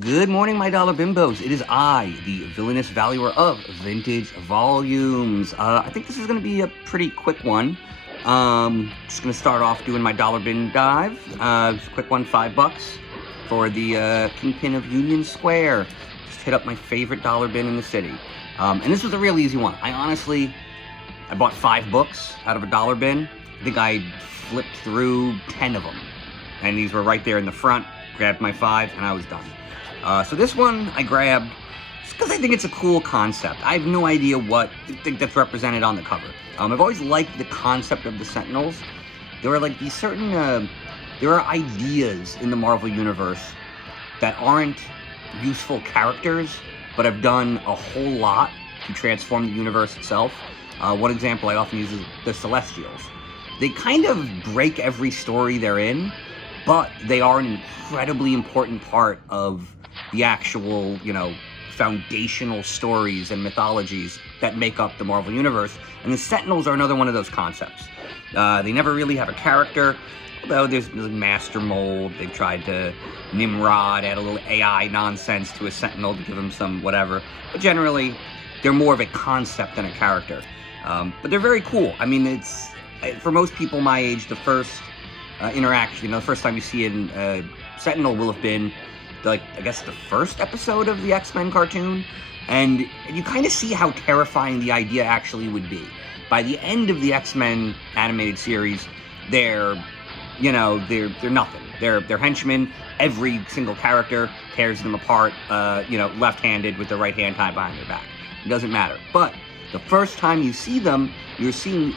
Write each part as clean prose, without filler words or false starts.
Good morning, my dollar bimbos. It is I, the villainous valuer of vintage volumes. I think this is going to be a pretty quick one. Just going to start off doing my dollar bin dive. Just a quick one, $5 for the Kingpin of Union Square. Just hit up my favorite dollar bin in the city. And this was a real easy one. I bought 5 books out of a dollar bin. I think I flipped through 10 of them. And these were right there in the front. Grabbed my 5 and I was done. So this one I grabbed just because I think it's a cool concept. I have no idea what that's represented on the cover. I've always liked the concept of the Sentinels. There are like these certain, there are ideas in the Marvel Universe that aren't useful characters, but have done a whole lot to transform the universe itself. One example I often use is the Celestials. They kind of break every story they're in, but they are an incredibly important part of the actual, foundational stories and mythologies that make up the Marvel Universe. And the Sentinels are another one of those concepts. They never really have a character, although there's Master Mold. They've tried to Nimrod, add a little AI nonsense to a Sentinel to give him some whatever. But generally, they're more of a concept than a character. But they're very cool. I mean, it's, for most people my age, the first interaction, the first time you see a Sentinel will have been I guess the first episode of the X-Men cartoon, and you kind of see how terrifying the idea actually would be. By the end of the X-Men animated series, they're nothing. They're henchmen. Every single character tears them apart, left-handed with their right hand tied behind their back. It doesn't matter. But the first time you see them, you're seeing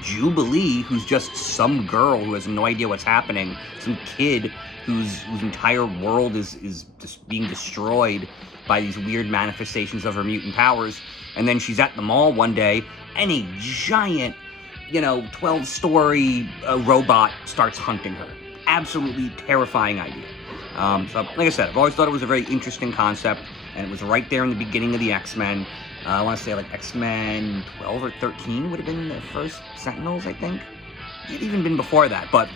Jubilee, who's just some girl who has no idea what's happening, some kid whose entire world is just being destroyed by these weird manifestations of her mutant powers. And then she's at the mall one day, and a giant, 12-story robot starts hunting her. Absolutely terrifying idea. So, like I said, I've always thought it was a very interesting concept, and it was right there in the beginning of the X-Men. I want to say like X-Men 12 or 13 would have been the first Sentinels, I think. It had even been before that, but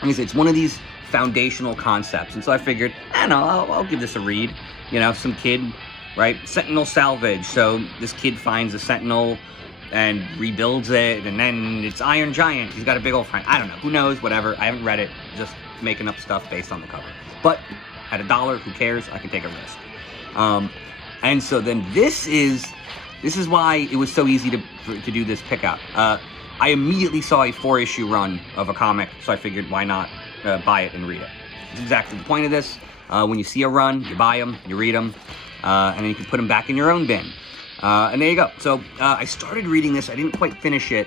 like I said, it's one of these foundational concepts, and so I figured, I'll give this a read. Some kid, right? Sentinel salvage. So this kid finds a Sentinel and rebuilds it, and then it's Iron Giant. He's got a big old friend. I don't know. Who knows? Whatever. I haven't read it. Just making up stuff based on the cover. But at $1, who cares? I can take a risk. And so then this is why it was so easy to do this pickup. I immediately saw a 4-issue run of a comic, so I figured why not buy it and read it. It's exactly the point of this. When you see a run, you buy them, you read them, and then you can put them back in your own bin. And there you go. So I started reading this. I didn't quite finish it.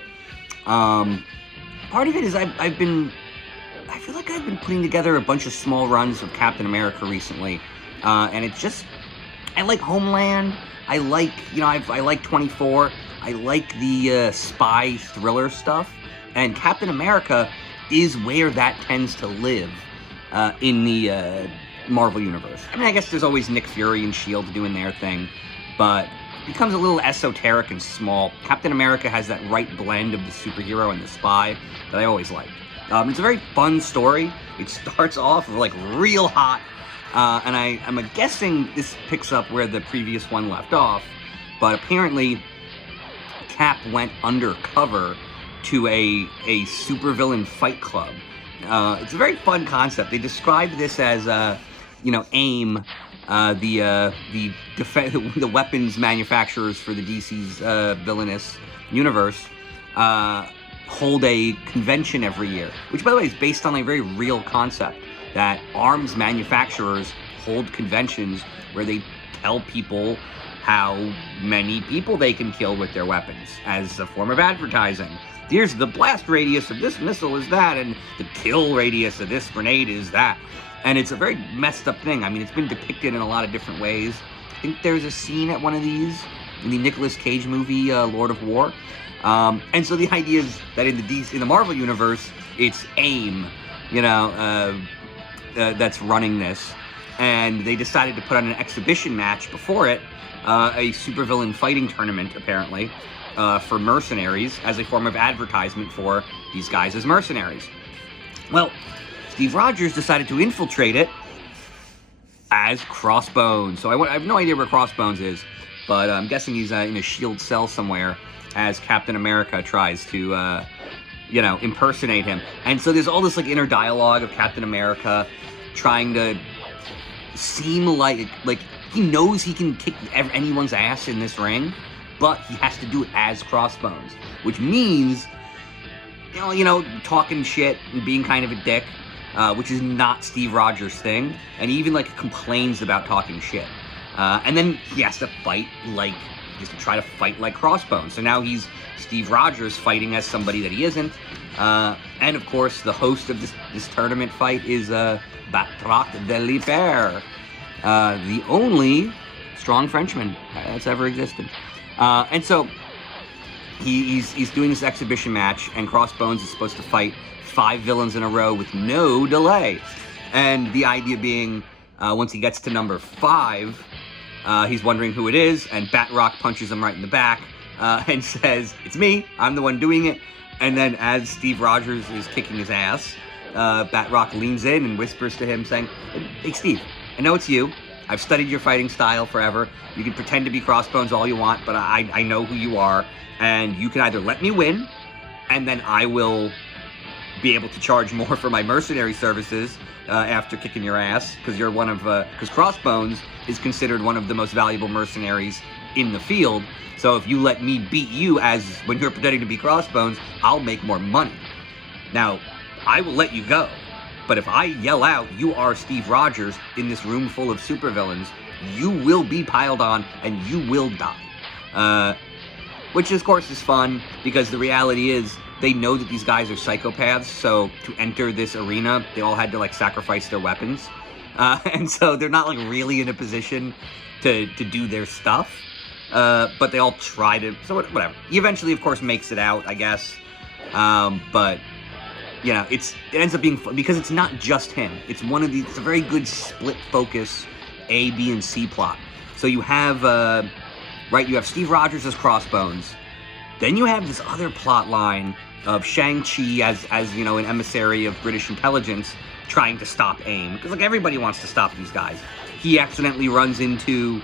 Part of it is I feel like I've been putting together a bunch of small runs of Captain America recently, and it's just, I like Homeland. I like, I like 24. I like the spy thriller stuff. And Captain America is where that tends to live in the Marvel Universe. I mean, I guess there's always Nick Fury and S.H.I.E.L.D. doing their thing, but it becomes a little esoteric and small. Captain America has that right blend of the superhero and the spy that I always liked. It's a very fun story. It starts off like real hot. And I'm guessing this picks up where the previous one left off, but apparently Cap went undercover to a supervillain fight club. It's a very fun concept. They describe this as, AIM, the weapons manufacturers for the DC's villainous universe, hold a convention every year, which, by the way, is based on a very real concept. That arms manufacturers hold conventions where they tell people how many people they can kill with their weapons as a form of advertising. Here's the blast radius of this missile is that, and the kill radius of this grenade is that. And it's a very messed up thing. I mean, it's been depicted in a lot of different ways. I think there's a scene at one of these in the Nicolas Cage movie, Lord of War. And so the idea is that in the Marvel Universe, it's AIM, that's running this, and they decided to put on an exhibition match before it, a supervillain fighting tournament, apparently, for mercenaries as a form of advertisement for these guys as mercenaries. Well, Steve Rogers decided to infiltrate it as Crossbones. So I have no idea where Crossbones is, but I'm guessing he's in a shield cell somewhere as Captain America tries to, you know, impersonate him. And so there's all this like inner dialogue of Captain America trying to seem like he knows he can kick anyone's ass in this ring, but he has to do it as Crossbones, which means, you know, talking shit and being kind of a dick, which is not Steve Rogers' thing, and he even like complains about talking shit. And then he has to fight like, he has to try to fight like Crossbones. So now he's Steve Rogers fighting as somebody that he isn't. And of course, the host of this tournament fight is Batroc de Liper, the only strong Frenchman that's ever existed. And so he's doing this exhibition match, and Crossbones is supposed to fight 5 villains in a row with no delay. And the idea being, once he gets to number 5, he's wondering who it is, and Batroc punches him right in the back and says, "It's me, I'm the one doing it." And then as Steve Rogers is kicking his ass, Batroc leans in and whispers to him saying, "Hey Steve, I know it's you. I've studied your fighting style forever. You can pretend to be Crossbones all you want, but I know who you are. And you can either let me win, and then I will be able to charge more for my mercenary services after kicking your ass, because you're one of, because Crossbones is considered one of the most valuable mercenaries in the field. So if you let me beat you as when you're pretending to be Crossbones, I'll make more money. Now, I will let you go. But if I yell out, 'You are Steve Rogers,' in this room full of supervillains, you will be piled on and you will die." Which, of course, is fun, because the reality is they know that these guys are psychopaths, so to enter this arena, they all had to, like, sacrifice their weapons. And so they're not, like, really in a position to do their stuff. But they all try to, so whatever. He eventually, of course, makes it out, I guess. But, you know, it ends up being fun, because it's not just him. It's one of these, it's a very good split focus A, B, and C plot. So you have, right, you have Steve Rogers as Crossbones. Then you have this other plot line of Shang-Chi as you know, an emissary of British intelligence trying to stop AIM. Because, like, everybody wants to stop these guys. He accidentally runs into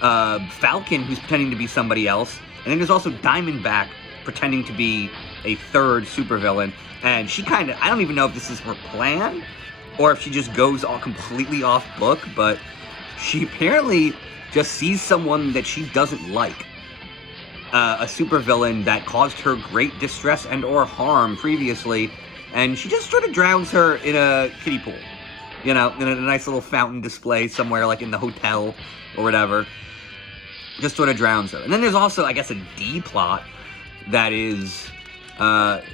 Falcon, who's pretending to be somebody else. And then there's also Diamondback pretending to be a third supervillain. And she kind of, I don't even know if this is her plan, or if she just goes all completely off book, but she apparently just sees someone that she doesn't like. A supervillain that caused her great distress and or harm previously, and she just sort of drowns her in a kiddie pool. You know, in a nice little fountain display somewhere, like in the hotel or whatever. Just sort of drowns her. And then there's also, I guess, a D plot that is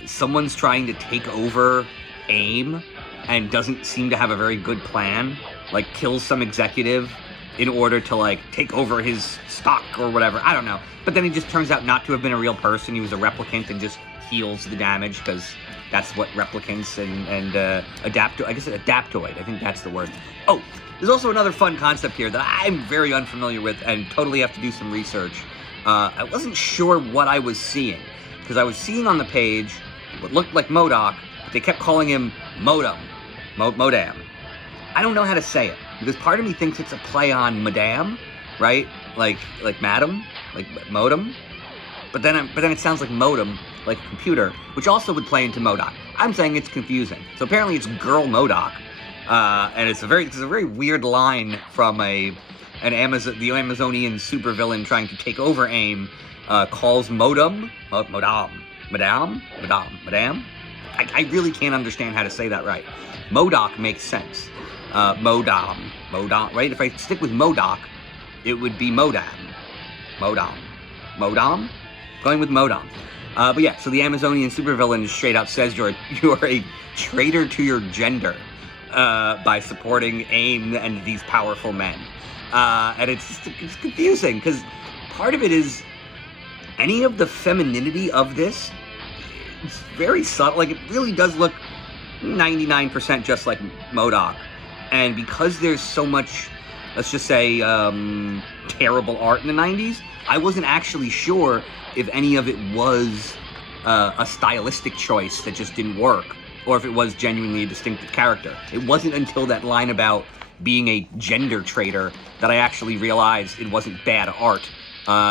someone's trying to take over AIM and doesn't seem to have a very good plan. Like, kills some executive in order to, like, take over his stock or whatever. I don't know. But then he just turns out not to have been a real person. He was a replicant and just heals the damage, because that's what replicants and adaptoid, I think that's the word. Oh, there's also another fun concept here that I'm very unfamiliar with and totally have to do some research. I wasn't sure what I was seeing, because I was seeing on the page what looked like MODOK, but they kept calling him Modam. I don't know how to say it, because part of me thinks it's a play on Madame, right? Like Madam, like Modem. But then it sounds like modem, like a computer, which also would play into MODOK. I'm saying it's confusing. So apparently it's Girl MODOK, and it's a very weird line from the Amazonian supervillain trying to take over AIM, calls Madame. I really can't understand how to say that right. MODOK makes sense. Modam, right? If I stick with MODOK, it would be Modam. Going with Modam. But yeah, so the Amazonian supervillain straight up says you're a traitor to your gender by supporting AIM and these powerful men. And it's confusing, because part of it is any of the femininity of this, it's very subtle. Like, it really does look 99% just like MODOK. And because there's so much, let's just say, terrible art in the 90s, I wasn't actually sure if any of it was a stylistic choice that just didn't work, or if it was genuinely a distinctive character. It wasn't until that line about being a gender trader that I actually realized it wasn't bad art.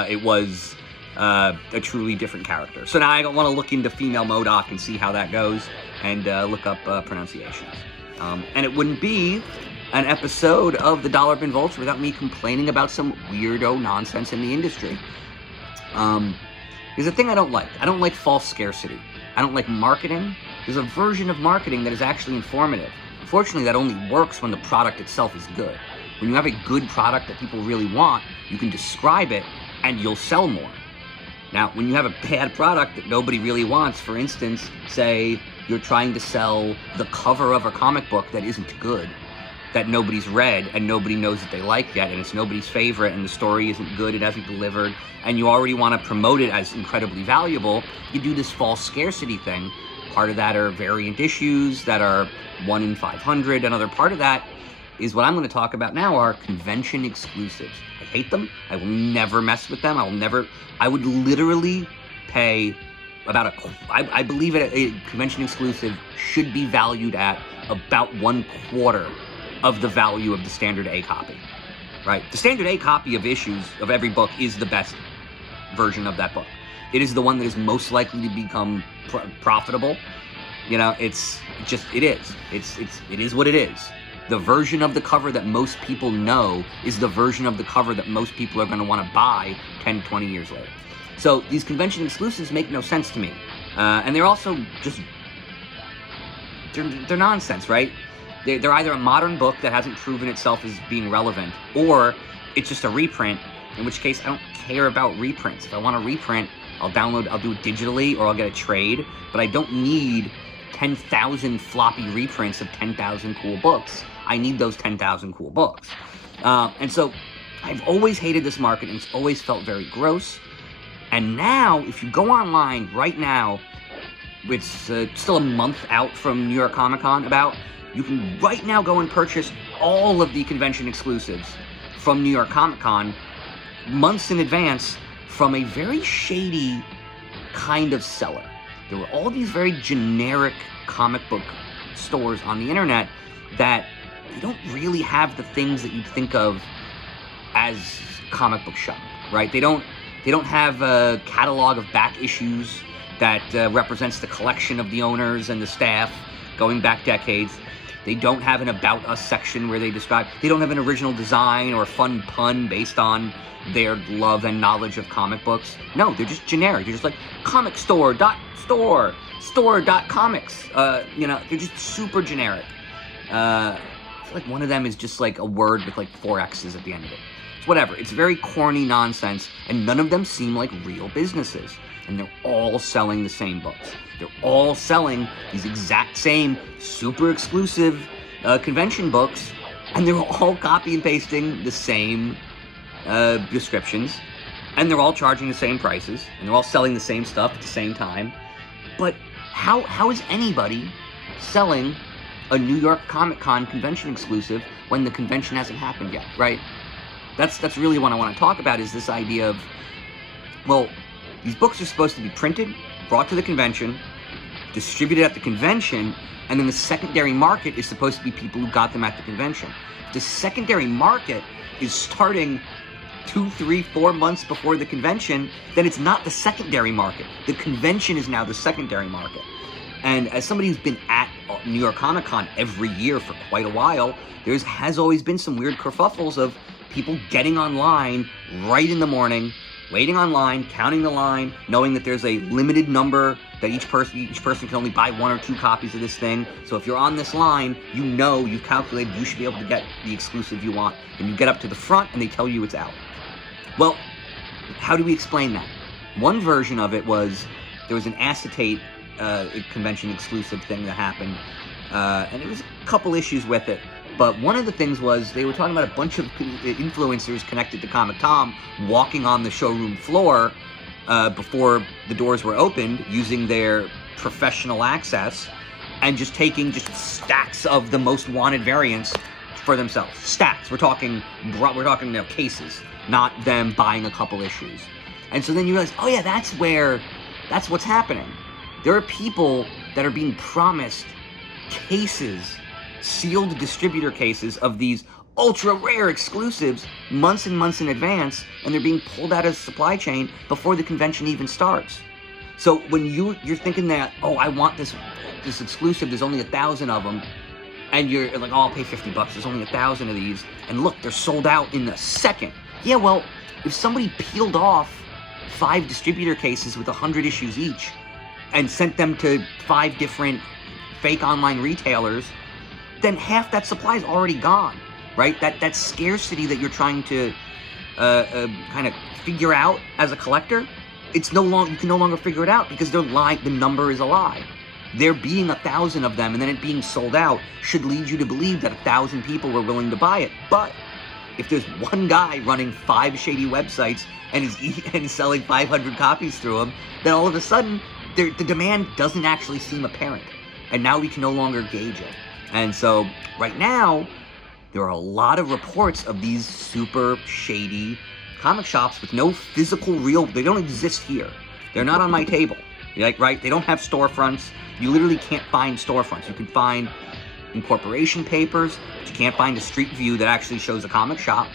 It was a truly different character. So now I don't want to look into female MODOK and see how that goes and look up pronunciations. And it wouldn't be an episode of the Dollar Bin Vulture without me complaining about some weirdo nonsense in the industry. There's a thing I don't like. I don't like false scarcity. I don't like marketing. There's a version of marketing that is actually informative. Unfortunately, that only works when the product itself is good. When you have a good product that people really want, you can describe it and you'll sell more. Now, when you have a bad product that nobody really wants, for instance, say you're trying to sell the cover of a comic book that isn't good, that nobody's read and nobody knows that they like yet, and it's nobody's favorite, and the story isn't good, it hasn't delivered, and you already want to promote it as incredibly valuable, you do this false scarcity thing. Part of that are variant issues that are 1 in 500. Another part of that is what I'm going to talk about now are convention exclusives. I hate them. I will never mess with them. I would literally pay about I believe a convention exclusive should be valued at about 1/4 of the value of the standard A copy, right? The standard A copy of issues of every book is the best version of that book. It is the one that is most likely to become profitable. You know, it is what it is. The version of the cover that most people know is the version of the cover that most people are going to want to buy 10, 20 years later. So these convention exclusives make no sense to me. And they're also just, they're nonsense, right? They're either a modern book that hasn't proven itself as being relevant, or it's just a reprint, in which case I don't care about reprints. If I want a reprint, I'll do it digitally, or I'll get a trade, but I don't need 10,000 floppy reprints of 10,000 cool books. I need those 10,000 cool books. And so I've always hated this market, and it's always felt very gross. And now, if you go online right now, it's still a month out from New York Comic Con you can right now go and purchase all of the convention exclusives from New York Comic Con months in advance from a very shady kind of seller. There were all these very generic comic book stores on the internet that they don't really have the things that you'd think of as comic book shop, right? They don't have a catalog of back issues that represents the collection of the owners and the staff going back decades. They don't have an About Us section where they don't have an original design or a fun pun based on their love and knowledge of comic books. No, they're just generic. They're just like comic store.comics. They're just super generic. I feel like one of them is just like a word with like 4 X's at the end of it. It's whatever. It's very corny nonsense, and none of them seem like real businesses. And they're all selling the same books. They're all selling these exact same super exclusive convention books, and they're all copy and pasting the same descriptions, and they're all charging the same prices, and they're all selling the same stuff at the same time. But how is anybody selling a New York Comic Con convention exclusive when the convention hasn't happened yet, right? That's really what I want to talk about, is this idea of, well, these books are supposed to be printed, brought to the convention, distributed at the convention, and then the secondary market is supposed to be people who got them at the convention. The secondary market is starting 2, 3, 4 months before the convention. Then it's not the secondary market. The convention is now the secondary market. And as somebody who's been at New York Comic Con every year for quite a while, has always been some weird kerfuffles of people getting online right in the morning, waiting online, counting the line, knowing that there's a limited number, that each person can only buy 1 or 2 copies of this thing. So if you're on this line, you've calculated you should be able to get the exclusive you want. And you get up to the front and they tell you it's out. Well, how do we explain that? One version of it was, there was an acetate convention exclusive thing that happened, and there was a couple issues with it. But one of the things was, they were talking about a bunch of influencers connected to Comic Tom walking on the showroom floor before the doors were opened, using their professional access, and just taking stacks of the most wanted variants for themselves. Stacks. We're talking cases, not them buying a couple issues. And so then you realize, oh yeah, that's what's happening. There are people that are being promised cases, sealed distributor cases of these ultra rare exclusives months and months in advance, and they're being pulled out of the supply chain before the convention even starts. So when you're thinking that, oh, I want this exclusive, there's only 1,000 of them, and you're like, oh, I'll pay $50, there's only 1,000 of these, and look, they're sold out in a second. Yeah, well, if somebody peeled off 5 distributor cases with 100 issues each and sent them to 5 different fake online retailers, then half that supply is already gone, right? That scarcity that you're trying to kind of figure out as a collector, you can no longer figure it out because they're lying. The number is a lie. There being 1,000 of them and then it being sold out should lead you to believe that 1,000 people were willing to buy it. But if there's one guy running 5 shady websites and is selling 500 copies through them, then all of a sudden the demand doesn't actually seem apparent, and now we can no longer gauge it. And so right now there are a lot of reports of these super shady comic shops with no physical they don't exist here. They're not on my table. Like, right? They don't have storefronts. You literally can't find storefronts. You can find incorporation papers, but you can't find a street view that actually shows a comic shop.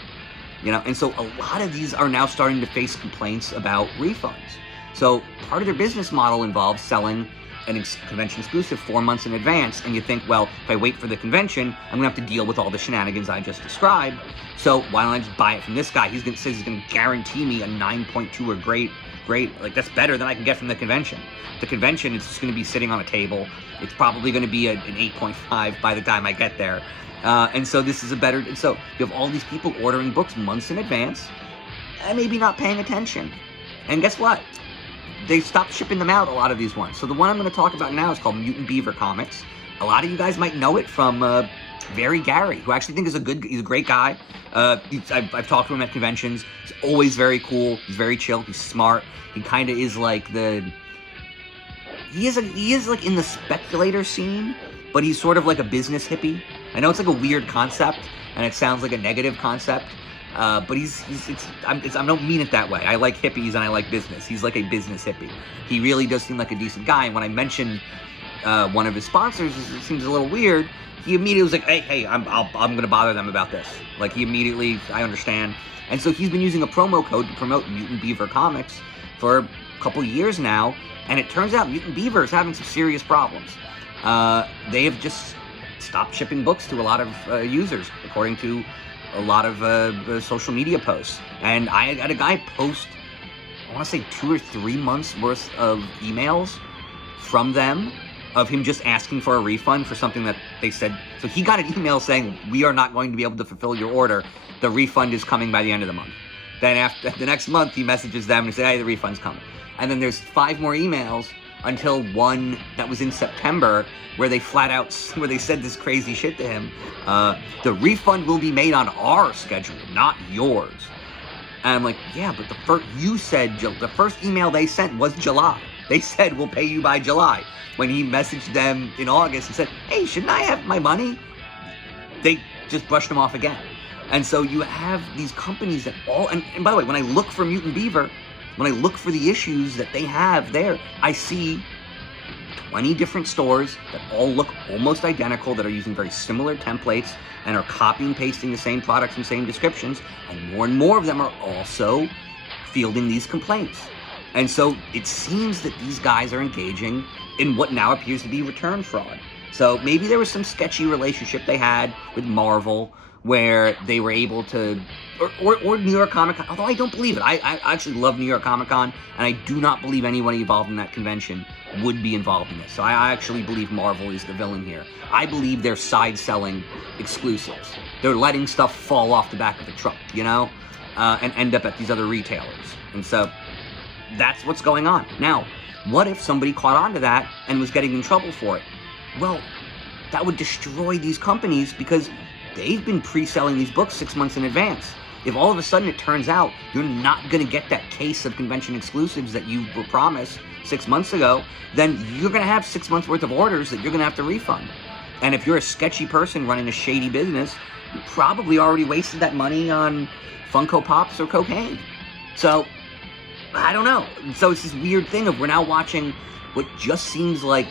And so a lot of these are now starting to face complaints about refunds. So part of their business model involves selling an convention exclusive 4 months in advance, and you think, well, if I wait for the convention, I'm gonna have to deal with all the shenanigans I just described, so why don't I just buy it from this guy? He says he's gonna guarantee me a 9.2 or great, like that's better than I can get from the convention. The convention is just gonna be sitting on a table. It's probably gonna be an 8.5 by the time I get there. And so this is and so you have all these people ordering books months in advance and maybe not paying attention. And guess what? They stopped shipping them out, a lot of these ones. So the one I'm going to talk about now is called Mutant Beaver Comics. A lot of you guys might know it from Very Gary, who I actually think he's a great guy. I've talked to him at conventions. He's always very cool. He's very chill. He's smart. He kind of is like he is like in the speculator scene, but he's sort of like a business hippie. I know it's like a weird concept, and it sounds like a negative concept. But I don't mean it that way. I like hippies and I like business. He's like a business hippie. He really does seem like a decent guy. And when I mentioned one of his sponsors, it seems a little weird. He immediately was like, hey, I'm gonna bother them about this. Like I understand. And so he's been using a promo code to promote Mutant Beaver Comics for a couple years now. And it turns out Mutant Beaver is having some serious problems. They have just stopped shipping books to a lot of users, according to a lot of social media posts. And I had a guy post, I want to say 2 or 3 months worth of emails from them of him just asking for a refund for something that they said. So he got an email saying, we are not going to be able to fulfill your order. The refund is coming by the end of the month. Then after the next month, he messages them and says, hey, the refund's coming. And then there's 5 more emails until one that was in September where they said this crazy shit to him. The refund will be made on our schedule, not yours. And I'm like, yeah, but the first email they sent was July. They said, we'll pay you by July. When he messaged them in August and said, hey, shouldn't I have my money? They just brushed him off again. And so you have these companies that and by the way, when I look for Mutant Beaver, when I look for the issues that they have there, I see 20 different stores that all look almost identical, that are using very similar templates and are copying and pasting the same products and same descriptions, and more of them are also fielding these complaints. And so it seems that these guys are engaging in what now appears to be return fraud. So maybe there was some sketchy relationship they had with Marvel where they were able to, or New York Comic Con, although I don't believe it. I actually love New York Comic Con, and I do not believe anyone involved in that convention would be involved in this. So I actually believe Marvel is the villain here. I believe they're side-selling exclusives. They're letting stuff fall off the back of the truck, and end up at these other retailers. And so that's what's going on. Now, what if somebody caught on to that and was getting in trouble for it? Well, that would destroy these companies because they've been pre-selling these books 6 months in advance. If all of a sudden it turns out you're not going to get that case of convention exclusives that you were promised 6 months ago, then you're going to have 6 months worth of orders that you're going to have to refund. And if you're a sketchy person running a shady business, you probably already wasted that money on Funko Pops or cocaine. So, I don't know. So it's this weird thing of we're now watching what just seems like,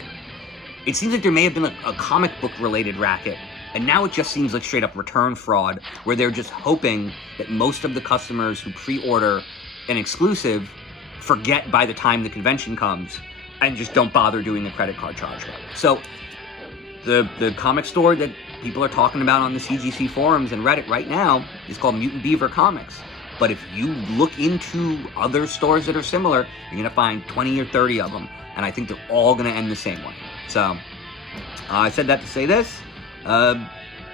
it seems like there may have been a comic book related racket And now it just seems like straight up return fraud, where they're just hoping that most of the customers who pre-order an exclusive forget by the time the convention comes and just don't bother doing the credit card chargeback. So the comic store that people are talking about on the CGC forums and Reddit right now is called Mutant Beaver Comics. But if you look into other stores that are similar, you're going to find 20 or 30 of them. And I think they're all going to end the same way. So I said that to say this.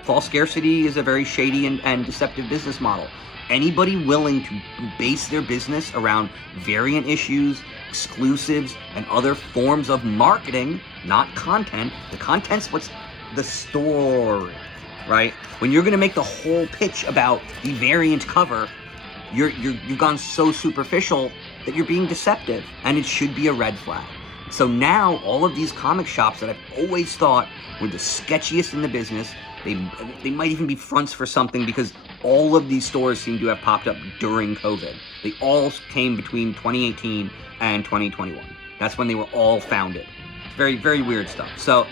False scarcity is a very shady and deceptive business model. Anybody willing to base their business around variant issues, exclusives, and other forms of marketing, not content. The content's what's the story, right? When you're going to make the whole pitch about the variant cover, you've gone so superficial that you're being deceptive, and it should be a red flag. So now all of these comic shops that I've always thought were the sketchiest in the business, they might even be fronts for something, because all of these stores seem to have popped up during COVID. They all came between 2018 and 2021. That's when they were all founded. Very, very weird stuff. So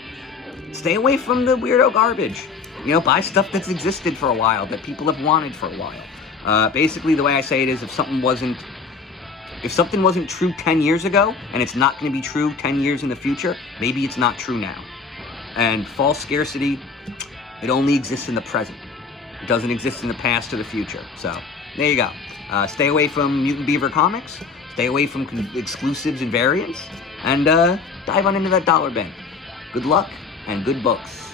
stay away from the weirdo garbage. You know, buy stuff that's existed for a while, that people have wanted for a while. Basically, the way I say it is, if something wasn't true 10 years ago, and it's not going to be true 10 years in the future, maybe it's not true now. And false scarcity, it only exists in the present. It doesn't exist in the past or the future. So there you go. Stay away from Mutant Beaver Comics. Stay away from exclusives and variants. And dive on into that dollar bin. Good luck and good books.